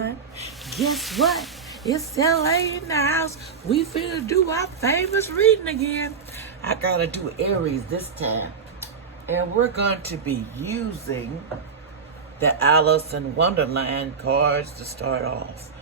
everyone. Guess what? It's LA in the house. We finna do our famous reading again. I gotta do Aries this time. And we're going to be using the Alice in Wonderland cards to start off.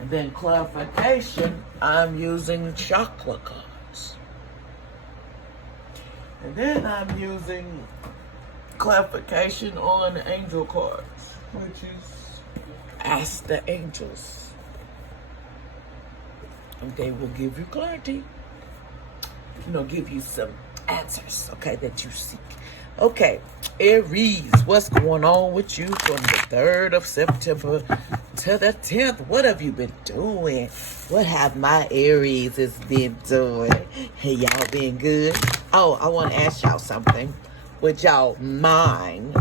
And then clarification, I'm using chakra cards. And then I'm using clarification on angel cards, which is ask the angels. And they will give you clarity. Give you some answers, okay, that you seek. Okay, Aries, what's going on with you from the 3rd of September to the 10th? What have you been doing? What have my Aries been doing? Hey, y'all been good? Oh, I want to ask y'all something. Would y'all mind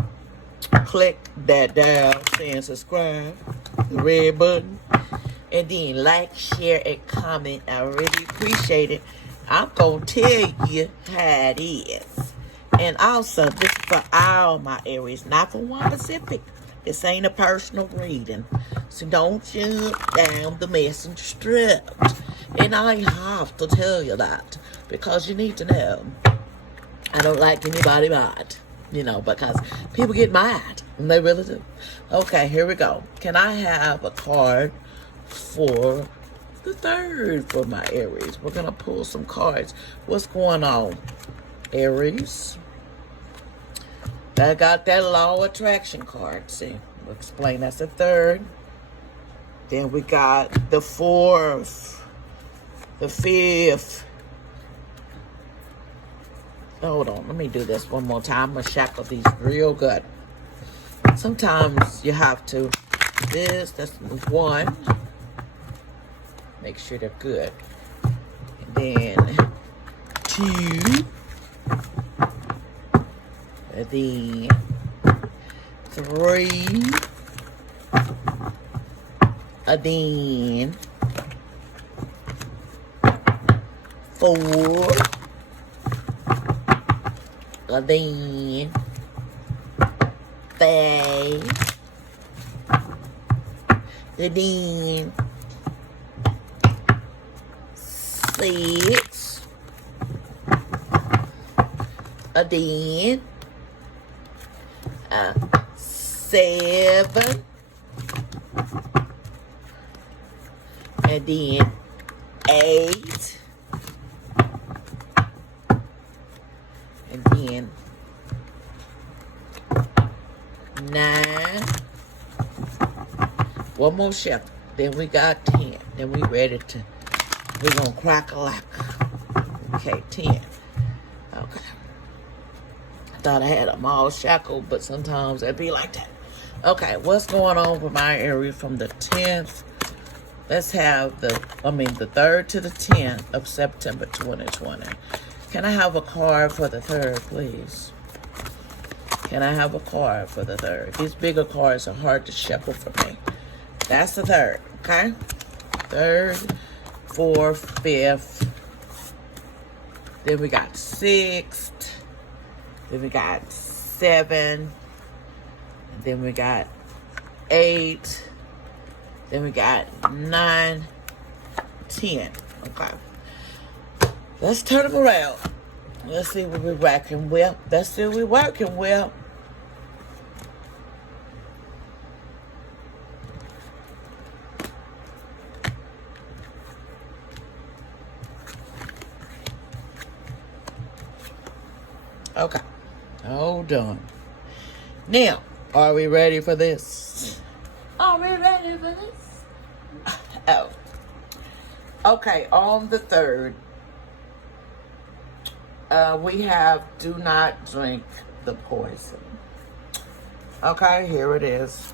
click that down saying subscribe, the red button, and then like, share, and comment? I really appreciate it. I'm going to tell you how it is. And also, this is for all my Aries, not for one specific. This ain't a personal reading. So don't jump down the messenger strip. And I have to tell you that because you need to know. I don't like anybody mad, because people get mad. And they really do. Okay, here we go. Can I have a card for the 3rd for my Aries? We're going to pull some cards. What's going on, Aries? I got that law of attraction card. See, we'll explain that's the 3rd. Then we got the 4th, the 5th. Hold on, let me do this one more time. I'm going to shackle these real good. Sometimes you have to. That's 1. Make sure they're good. And then 2. And then 3. And then 4. And then 5. And then 6. And then 7. And then 8. And then 9. One more shuffle. Then we got 10. Then we ready to. We're gonna crack a lack. Okay, 10. Okay. I thought I had them all shackled, but sometimes it'd be like that. Okay, what's going on with my area from the 10th? Let's have the 3rd to the 10th of September 2020. Can I have a card for the 3rd, please? Can I have a card for the 3rd? These bigger cards are hard to shuffle for me. That's the 3rd, okay? 3rd, 4th, 5th. Then we got 6th. Then we got 7. Then we got 8. Then we got 9, 10. Okay. Let's turn them around. Let's see what we're working with. Let's see what we're working with. Okay. Hold on. Now, are we ready for this? Are we ready for this? Oh. Okay, on the 3rd, we have do not drink the poison. Okay, here it is.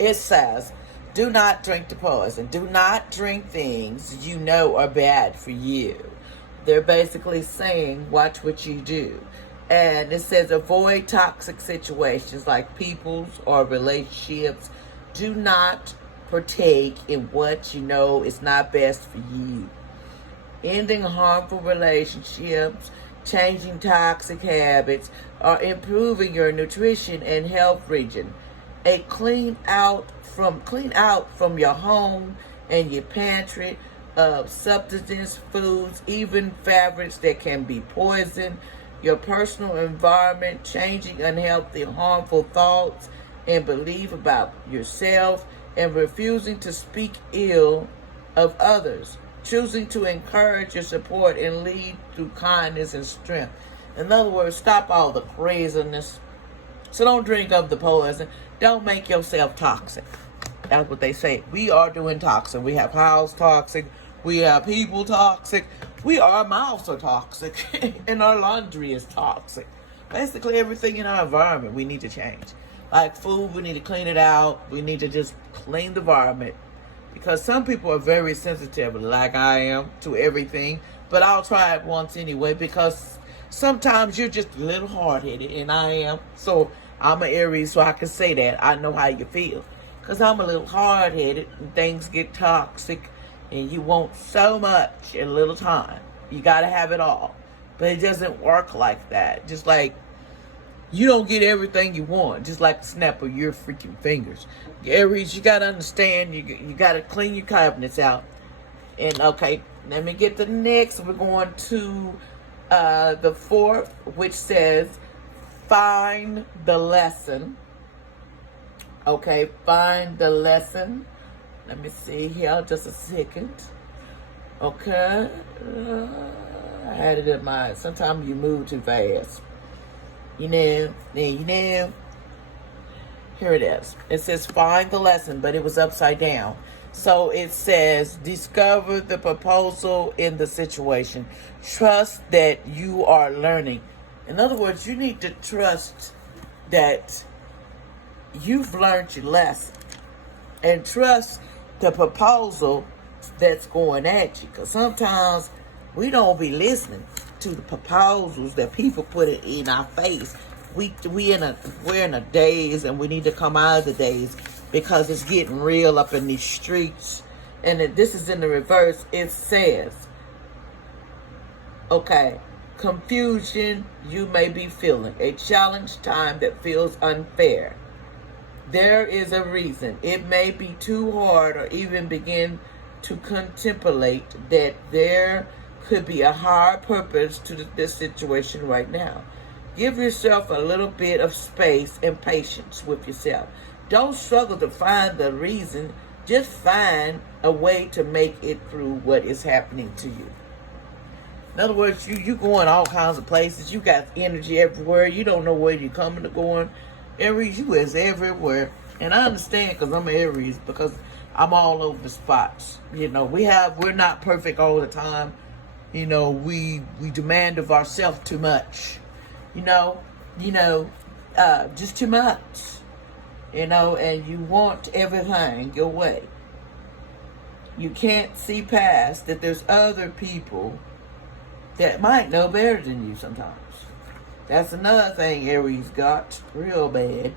It says, do not drink the poison. Do not drink things you know are bad for you. They're basically saying, watch what you do. And it says, avoid toxic situations like people's or relationships. Do not partake in what you know is not best for you. Ending harmful relationships, changing toxic habits, or improving your nutrition and health region. clean out from your home and your pantry of substance, foods, even fabrics that can be poisoned, your personal environment, changing unhealthy, harmful thoughts and belief about yourself, and refusing to speak ill of others, choosing to encourage your support and lead through kindness and strength. In other words, stop all the craziness. So don't drink of the poison. Don't make yourself toxic. That's what they say. We are doing toxic. We have house toxic. We have people toxic. Our mouths are toxic. And our laundry is toxic. Basically, everything in our environment we need to change. Like food, we need to clean it out. We need to just clean the environment. Because some people are very sensitive, like I am, to everything. But I'll try it once anyway, because sometimes you're just a little hard-headed, and I am. So I'm an Aries, so I can say that. I know how you feel. Because I'm a little hard-headed, and things get toxic, and you want so much in a little time. You got to have it all. But it doesn't work like that. Just like you don't get everything you want, just like the snap of your freaking fingers. Aries, you got to understand, you got to clean your cabinets out. And, okay, let me get the next. We're going to the fourth, which says, find the lesson. Okay, find the lesson. Let me see here, just a second. Okay. I had it in mind. Sometimes you move too fast. Here it is. It says find the lesson, but it was upside down. So it says discover the proposal in the situation. Trust that you are learning. In other words, you need to trust that you've learned your lesson. And trust the proposal that's going at you. Because sometimes we don't be listening to the proposals that people put in our face. We're in a daze, and we need to come out of the daze because it's getting real up in these streets. And this is in the reverse. It says, okay, confusion you may be feeling, a challenge time that feels unfair. There is a reason. It may be too hard, or even begin to contemplate that there could be a higher purpose to this situation right now. Give yourself a little bit of space and patience with yourself. Don't struggle to find the reason. Just find a way to make it through what is happening to you. In other words, you going all kinds of places. You got energy everywhere. You don't know where you're coming or going. Aries, you is everywhere. And I understand, because I'm Aries, because I'm all over the spots. You know, we're not perfect all the time. You know, we demand of ourselves too much. Just too much. And you want everything your way. You can't see past that there's other people that might know better than you sometimes. That's another thing Aries got real bad.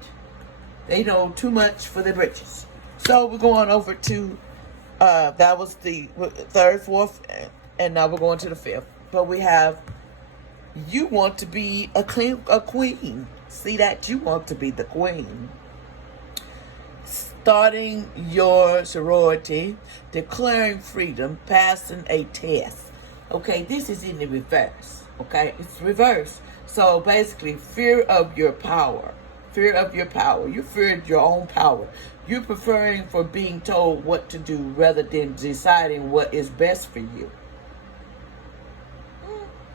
They know too much for their britches. So we're going over to, that was the third, fourth, and now we're going to the fifth. But we have, you want to be a queen. See that? You want to be the queen. Starting your sorority, declaring freedom, passing a test. Okay, this is in the reverse. Okay, it's reverse. So basically, fear of your power. Fear of your power. You fear your own power. You're preferring for being told what to do rather than deciding what is best for you.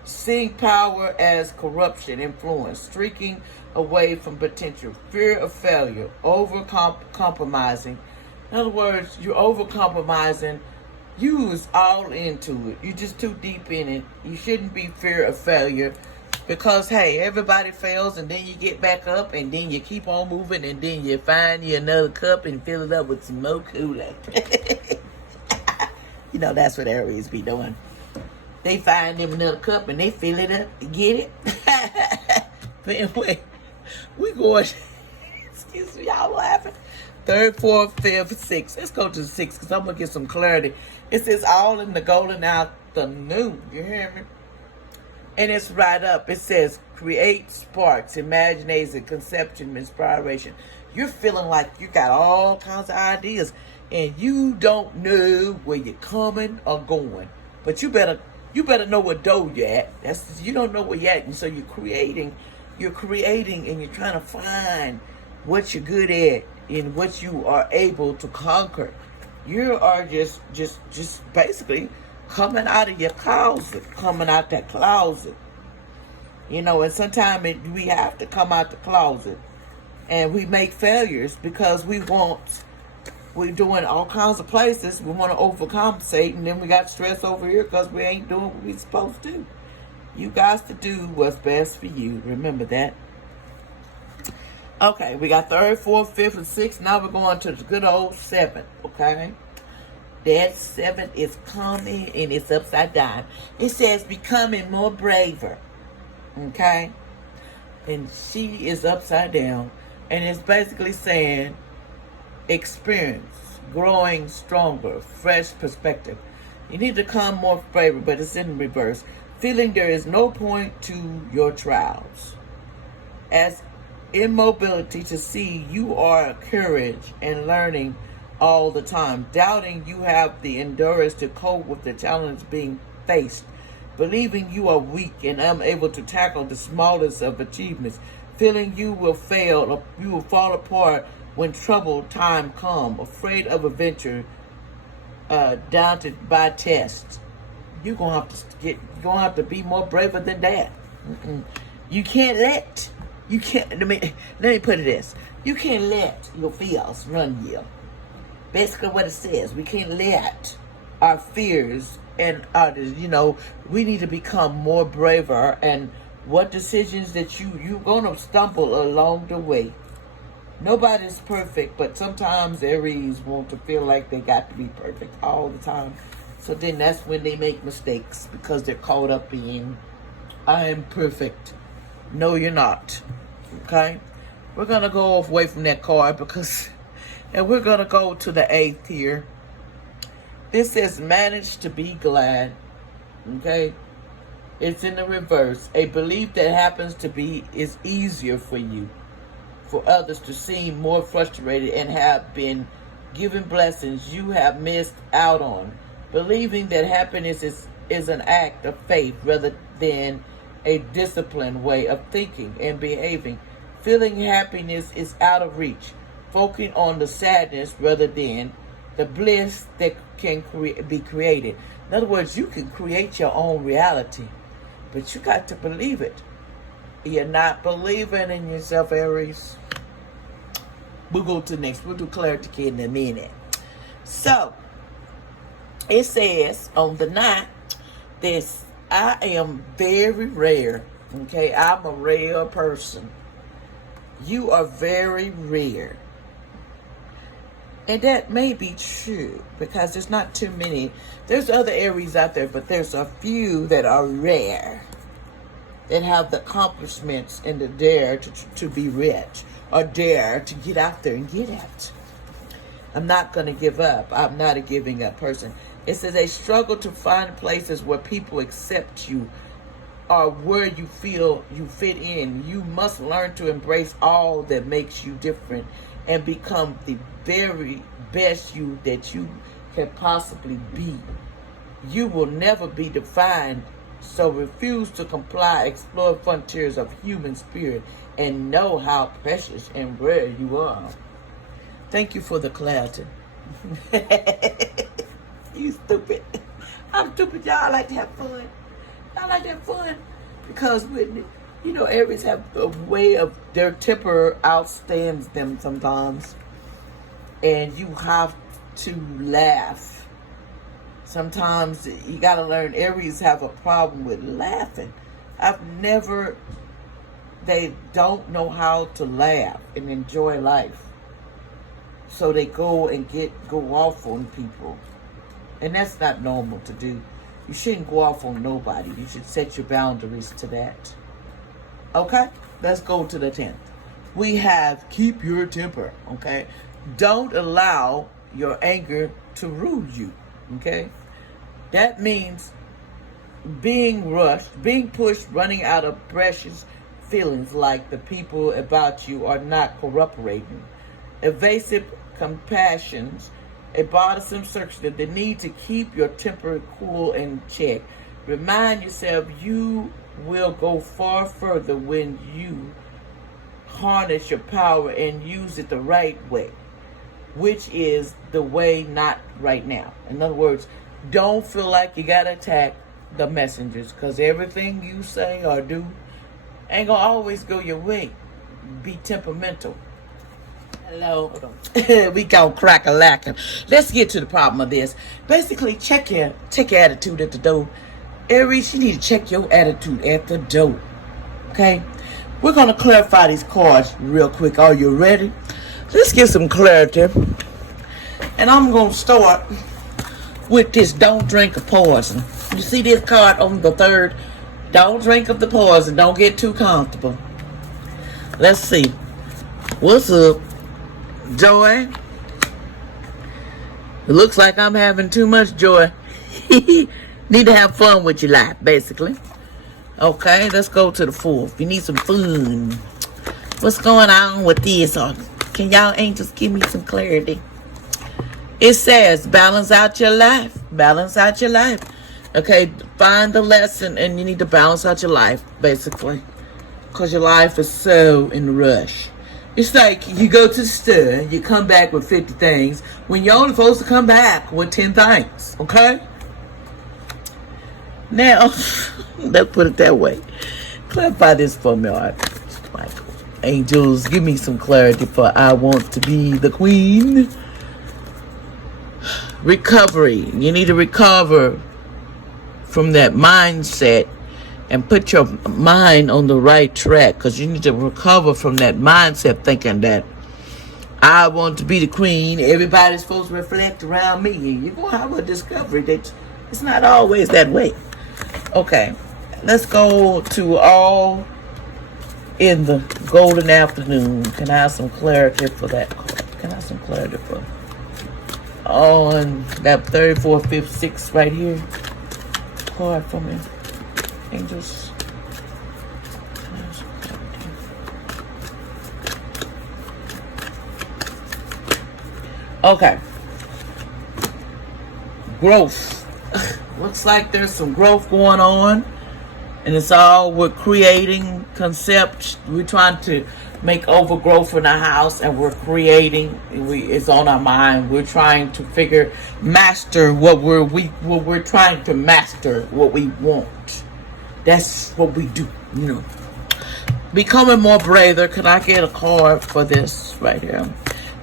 Seeing power as corruption, influence, streaking away from potential, fear of failure, over-compromising. In other words, you're over-compromising. You was all into it. You're just too deep in it. You shouldn't be fear of failure. Because, hey, everybody fails, and then you get back up, and then you keep on moving, and then you find you another cup and fill it up with some more Kool-Aid. That's what Aries be doing. They find them another cup, and they fill it up. Get it? But anyway, we going, excuse me, y'all laughing. Third, fourth, fifth, sixth. Let's go to the sixth, because I'm going to get some clarity. It says all in the golden afternoon. You hear me? And it's right up. It says, create sparks, imagination, conception, inspiration. You're feeling like you got all kinds of ideas and you don't know where you're coming or going. But you better know what door you're at. You don't know where you're at, and so you're creating and you're trying to find what you're good at and what you are able to conquer. You are just basically coming out of your closet, coming out that closet. You know, and sometimes we have to come out the closet. And we make failures because we're doing all kinds of places. We want to overcompensate, and then we got stress over here because we ain't doing what we're supposed to. You guys to do what's best for you. Remember that. Okay, we got 3rd, 4th, 5th, and 6th. Now we're going to the good old 7, okay? That 7 is coming, and it's upside down. It says becoming more braver, okay? And she is upside down. And it's basically saying experience, growing stronger, fresh perspective. You need to become more braver, but it's in reverse. Feeling there is no point to your trials. As immobility to see you are courage and learning all the time. Doubting you have the endurance to cope with the challenge being faced. Believing you are weak and unable to tackle the smallest of achievements. Feeling you will fail or you will fall apart when troubled time come. Afraid of adventure, daunted by test. You're gonna have to be more braver than that. You can't let let me put it this. You can't let your fears run you. Basically what it says, we can't let our fears and others, we need to become more braver, and what decisions that you're gonna stumble along the way. Nobody's perfect, but sometimes Aries want to feel like they got to be perfect all the time. So then that's when they make mistakes, because they're caught up in, I am perfect. No, you're not. Okay? We're going to go away from that card and we're going to go to the 8th here. This says manage to be glad. Okay? It's in the reverse. A belief that happens to be is easier for you. For others to seem more frustrated and have been given blessings you have missed out on. Believing that happiness is an act of faith rather than a disciplined way of thinking and behaving. Feeling happiness is out of reach. Focusing on the sadness rather than the bliss that can be created. In other words, you can create your own reality, but you got to believe it. You're not believing in yourself, Aries. We'll go to the next. We'll do Clarity Kid in a minute. So, it says on the 9th, this, I am very rare. Okay, I'm a rare person. You are very rare. And that may be true, because there's not too many. There's other Aries out there, but there's a few that are rare, that have the accomplishments and the dare to be rich, or dare to get out there and get it. I'm not going to give up. I'm not a giving up person. It says they struggle to find places where people accept you or where you feel you fit in. You must learn to embrace all that makes you different and become the very best you that you can possibly be. You will never be defined. So refuse to comply, explore frontiers of human spirit, and know how precious and rare you are. Thank you for the clarity. You stupid. I'm stupid, y'all. I like to have fun. Y'all like to have fun. Because when, Aries have a way of, their temper outstands them sometimes. And you have to laugh. Sometimes you got to learn. Aries have a problem with laughing. They don't know how to laugh and enjoy life. So they go off on people. And that's not normal to do. You shouldn't go off on nobody. You should set your boundaries to that. Okay? Let's go to the 10th. We have keep your temper. Okay? Don't allow your anger to rule you. Okay? That means being rushed, being pushed, running out of precious feelings like the people about you are not cooperating. evasive compassions, a bothersome circumstance, the need to keep your temper cool and check. Remind yourself you will go far further when you harness your power and use it the right way, which is the way not right now. In other words, don't feel like you gotta attack the messengers, because everything you say or do ain't gonna always go your way. Be temperamental. Hello. We gonna crack a lacking. Let's get to the problem of this. Basically, check your attitude at the door. Aries, you need to check your attitude at the door. Okay? We're gonna clarify these cards real quick. Are you ready? Let's get some clarity. And I'm gonna start with this don't drink of poison. You see this card on the third? Don't drink of the poison. Don't get too comfortable. Let's see. What's up, Joy? It looks like I'm having too much joy. Need to have fun with your life, basically. Okay, let's go to the fourth. You need some fun. What's going on with this? Or can y'all angels give me some clarity? It says balance out your life. Balance out your life. Okay, find the lesson and you need to balance out your life, basically. Because your life is so in a rush. It's like you go to the store, you come back with 50 things when you're only supposed to come back with 10 things. Okay? Now, let's put it that way. Clarify this for me, all right? Michael. Angels, give me some clarity for I want to be the queen. Recovery. You need to recover from that mindset and put your mind on the right track, because you need to recover from that mindset thinking that I want to be the queen. Everybody's supposed to reflect around me. And you're going to have a discovery that it's not always that way. Okay, let's go to all in the golden afternoon. Can I have some clarity for that? Can I have some clarity for on that 3rd, 4th, 5th, 6th right here? Card for me, angels. Okay. Growth. Looks like there's some growth going on. And it's all we're creating concepts. We're trying to make overgrowth in our house, and we're creating. It's on our mind. We're trying to master what we're trying to master what we want. That's what we do, you know. Becoming more braver. Can I get a card for this right here?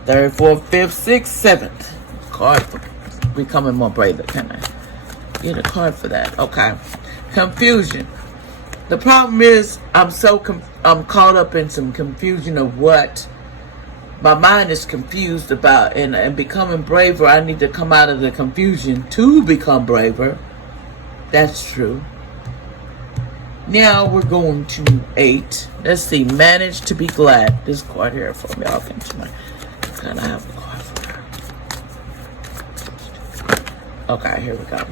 3rd, 4th, 5th, 6th, 7th. Card for becoming more braver. Can I get a card for that? Okay. Confusion. The problem is I'm caught up in some confusion of what my mind is confused about, and becoming braver. I need to come out of the confusion to become braver. That's true. Now we're going to 8. Let's see. Manage to be glad. This card here for me. Can I have a card for her? Okay, here we go.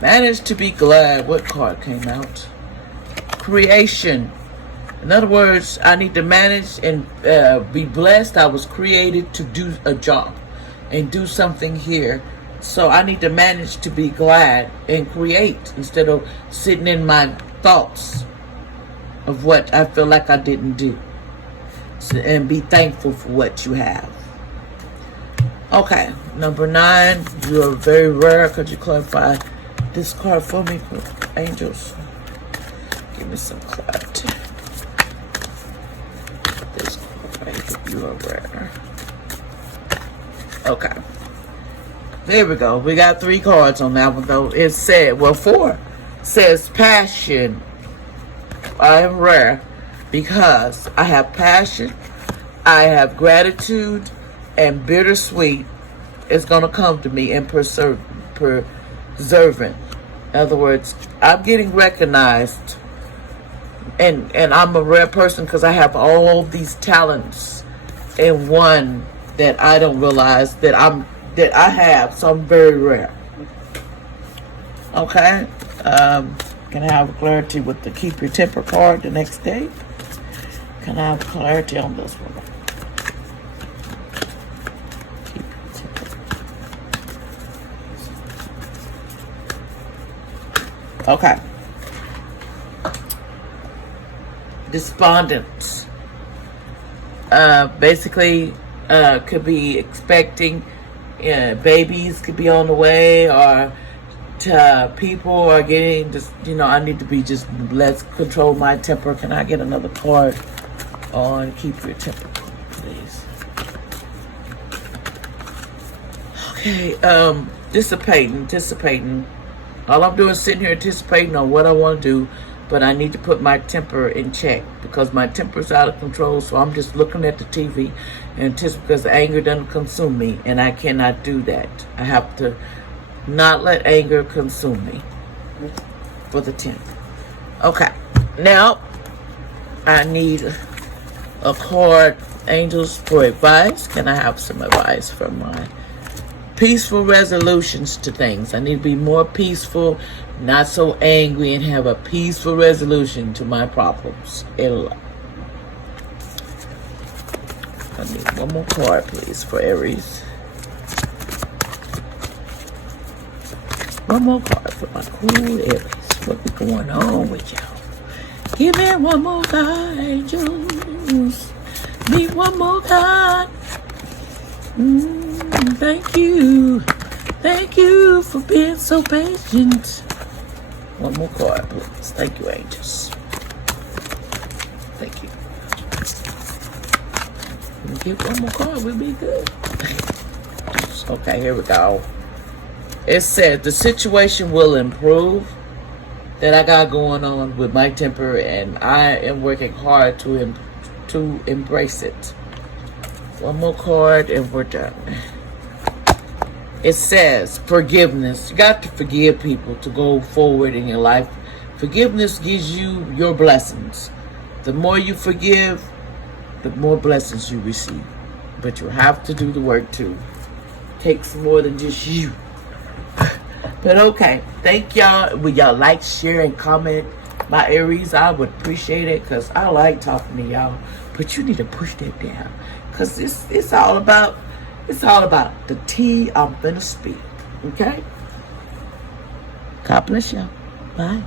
Manage to be glad. What card came out? Creation. In other words, I need to manage and be blessed. I was created to do a job and do something here. So I need to manage to be glad and create instead of sitting in my thoughts of what I feel like I didn't do. So, and be thankful for what you have. Okay, number 9. You are very rare. Could you clarify this card for me, angels? Give me some clarity. This card right here, you are rare. Okay. There we go. We got 3 cards on that one, though. It said, 4. It says passion. I am rare because I have passion, I have gratitude, and bittersweet is going to come to me and preserving. In other words, I'm getting recognized, and I'm a rare person because I have all these talents in one that I don't realize that I have, so I'm very rare. Okay. Can I have clarity with the keep your temper card the next day? Can I have clarity on this one? Okay. Despondent. Basically, could be expecting babies could be on the way, or people are getting just, I need to be just, let's control my temper. Can I get another card on keep your temper, please? Okay, anticipating. All I'm doing is sitting here anticipating on what I want to do, but I need to put my temper in check because my temper's out of control. So I'm just looking at the TV and because anger doesn't consume me, and I cannot do that. I have to not let anger consume me for the temper. Okay, now I need a card, angels, for advice. Can I have some advice from my peaceful resolutions to things? I need to be more peaceful, not so angry, and have a peaceful resolution to my problems in life. I need one more card, please, for Aries. One more card for my cool Aries. What be going on with y'all? Give me one more card, angels. Need one more card. Thank you. Thank you for being so patient. One more card, please. Thank you, angels. Thank you. Get one more card, we'll be good. Okay, here we go. It said the situation will improve that I got going on with my temper, and I am working hard to embrace it. One more card and we're done. It says forgiveness. You got to forgive people to go forward in your life. Forgiveness gives you your blessings. The more you forgive, the more blessings you receive. But you have to do the work too. Takes more than just you. But okay, thank y'all. Will y'all like, share, and comment my Aries? I would appreciate it because I like talking to y'all. But you need to push that down because it's all about the tea I'm finna speak. Okay? God bless y'all. Bye.